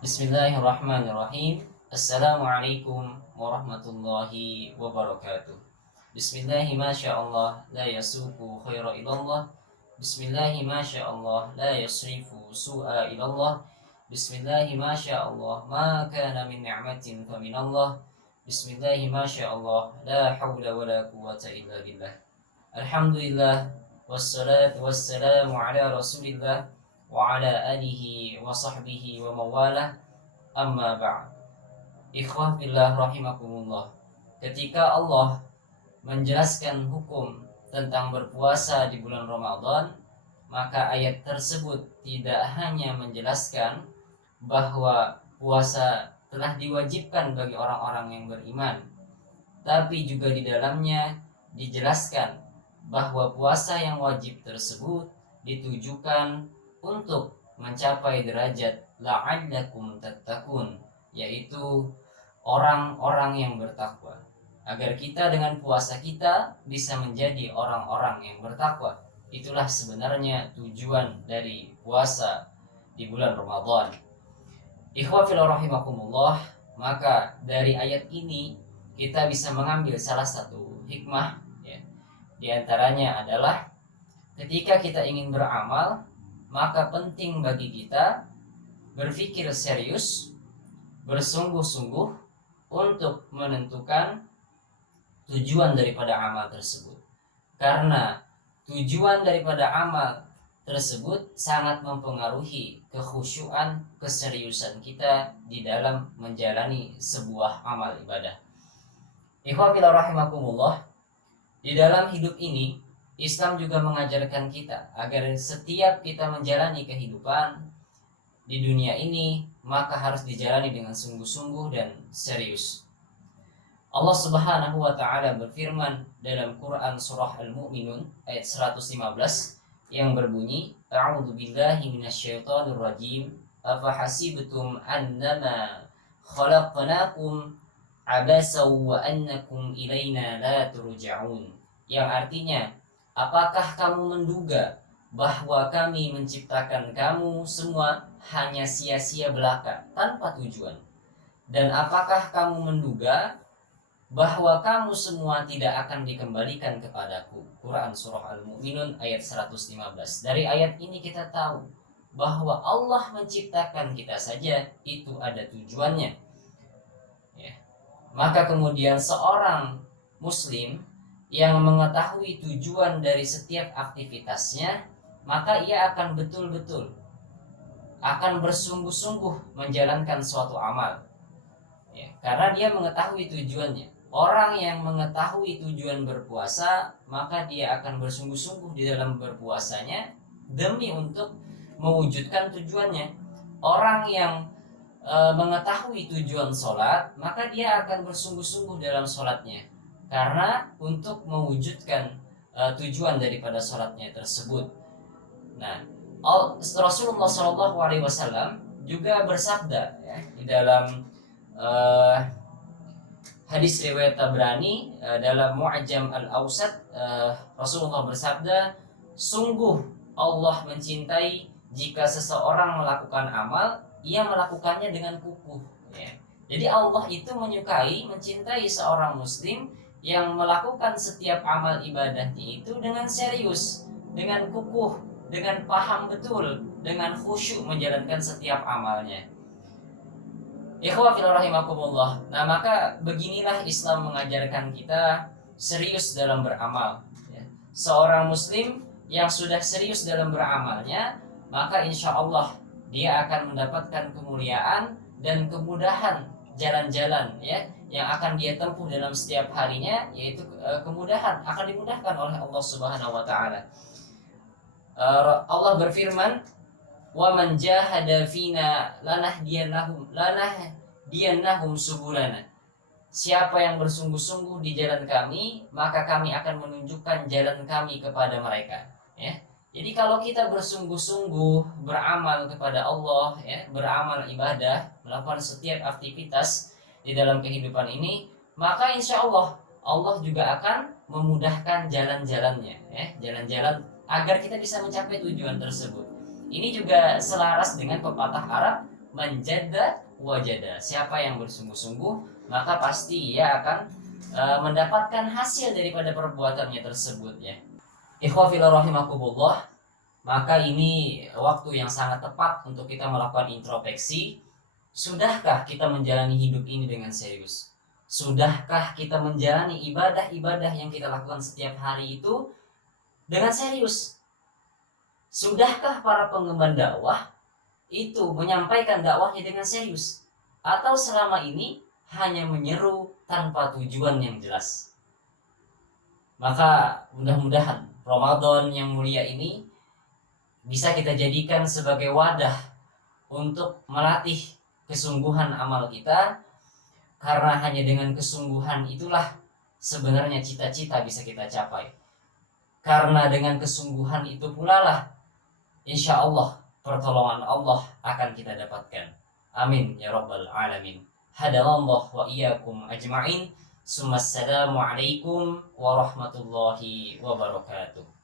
Bismillahirrahmanirrahim. Assalamualaikum warahmatullahi wabarakatuh. Bismillahi masyaallah la yasuku khaira ilallah. Bismillahi masyaallah la yasrifu su'a ilallah. Bismillahi masyaallah ma kana min ni'matin fa minallah. Bismillahi masyaallah la hawla wa la quwwata illa billah. Alhamdulillah wassalatu wassalamu ala Rasulillah wa ala alihi wa sahbihi wa mawalah, amma ba'd. Ikhwah fillah rahimakumullah. Ketika Allah menjelaskan hukum tentang berpuasa di bulan Ramadan, maka ayat tersebut tidak hanya menjelaskan bahwa puasa telah diwajibkan bagi orang-orang yang beriman, tapi juga di dalamnya dijelaskan bahwa puasa yang wajib tersebut ditujukan untuk mencapai derajat la'allakum tattaqun, yaitu orang-orang yang bertakwa, agar kita dengan puasa kita bisa menjadi orang-orang yang bertakwa. Itulah sebenarnya tujuan dari puasa di bulan Ramadan. Ikhwah fillah rahimakumullah, maka dari ayat ini kita bisa mengambil salah satu hikmah, ya. Di antaranya adalah ketika kita ingin beramal, maka penting bagi kita berpikir serius, bersungguh-sungguh untuk menentukan tujuan daripada amal tersebut. Karena tujuan daripada amal tersebut sangat mempengaruhi kekhusyuan, keseriusan kita di dalam menjalani sebuah amal ibadah. Ikhwah fillah rahimakumullah, di dalam hidup ini Islam juga mengajarkan kita agar setiap kita menjalani kehidupan di dunia ini, maka harus dijalani dengan sungguh-sungguh dan serius. Allah Subhanahu wa taala berfirman dalam Quran surah Al-Mu'minun ayat 115 yang berbunyi, A'udzu billahi minasyaitonir rajim. Afahasibtum annama khalaqnakum abasaw wa annakum ilaina la turja'un. Yang artinya, apakah kamu menduga bahwa kami menciptakan kamu semua hanya sia-sia belaka tanpa tujuan? Dan apakah kamu menduga bahwa kamu semua tidak akan dikembalikan kepadaku? Quran surah Al-Mu'minun ayat 115. Dari ayat ini kita tahu bahwa Allah menciptakan kita saja itu ada tujuannya, ya. Maka kemudian seorang muslim yang mengetahui tujuan dari setiap aktivitasnya, maka ia akan betul-betul akan bersungguh-sungguh menjalankan suatu amal, ya, karena dia mengetahui tujuannya. Orang yang mengetahui tujuan berpuasa, maka dia akan bersungguh-sungguh di dalam berpuasanya demi untuk mewujudkan tujuannya. Orang yang mengetahui tujuan sholat, maka dia akan bersungguh-sungguh dalam sholatnya, karena untuk mewujudkan tujuan daripada sholatnya tersebut. Nah, Rasulullah SAW juga bersabda, ya, di dalam hadis riwayat Tabrani dalam Mu'jam Al-Awsat, Rasulullah bersabda, sungguh Allah mencintai jika seseorang melakukan amal, ia melakukannya dengan kukuh, ya. Jadi Allah itu menyukai, mencintai seorang muslim yang melakukan setiap amal ibadahnya itu dengan serius, dengan kukuh, dengan paham betul, dengan khusyuk menjalankan setiap amalnya. Ikhwah fillah rahimakumullah. Nah, maka beginilah Islam mengajarkan kita serius dalam beramal, ya. Seorang muslim yang sudah serius dalam beramalnya, maka insya Allah dia akan mendapatkan kemuliaan dan kemudahan jalan-jalan, ya, yang akan dia tempuh dalam setiap harinya, yaitu kemudahan akan dimudahkan oleh Allah Subhanahu wa taala. Allah berfirman, wa man jahada fina lanahdiyannahum subulana. Siapa yang bersungguh-sungguh di jalan kami, maka kami akan menunjukkan jalan kami kepada mereka, ya. Jadi kalau kita bersungguh-sungguh beramal kepada Allah, ya, beramal ibadah, melakukan setiap aktivitas di dalam kehidupan ini, maka insya Allah Allah juga akan memudahkan jalan-jalannya, ya, jalan-jalan agar kita bisa mencapai tujuan tersebut. Ini juga selaras dengan pepatah Arab, man jadda wajada. Siapa yang bersungguh-sungguh, maka pasti ia akan mendapatkan hasil daripada perbuatannya tersebut ya. Ikhwafillah rahimakumullah, maka ini waktu yang sangat tepat untuk kita melakukan introspeksi. Sudahkah kita menjalani hidup ini dengan serius? Sudahkah kita menjalani ibadah-ibadah yang kita lakukan setiap hari itu dengan serius? Sudahkah para pengemban dakwah itu menyampaikan dakwahnya dengan serius? Atau selama ini hanya menyeru tanpa tujuan yang jelas? Maka mudah-mudahan Ramadan yang mulia ini bisa kita jadikan sebagai wadah untuk melatih kesungguhan amal kita, karena hanya dengan kesungguhan itulah sebenarnya cita-cita bisa kita capai. Karena dengan kesungguhan itu pula lah insya Allah pertolongan Allah akan kita dapatkan. Amin ya rabbal alamin. Hadallahu wa iyyakum ajma'in. Assalamualaikum warahmatullahi wabarakatuh.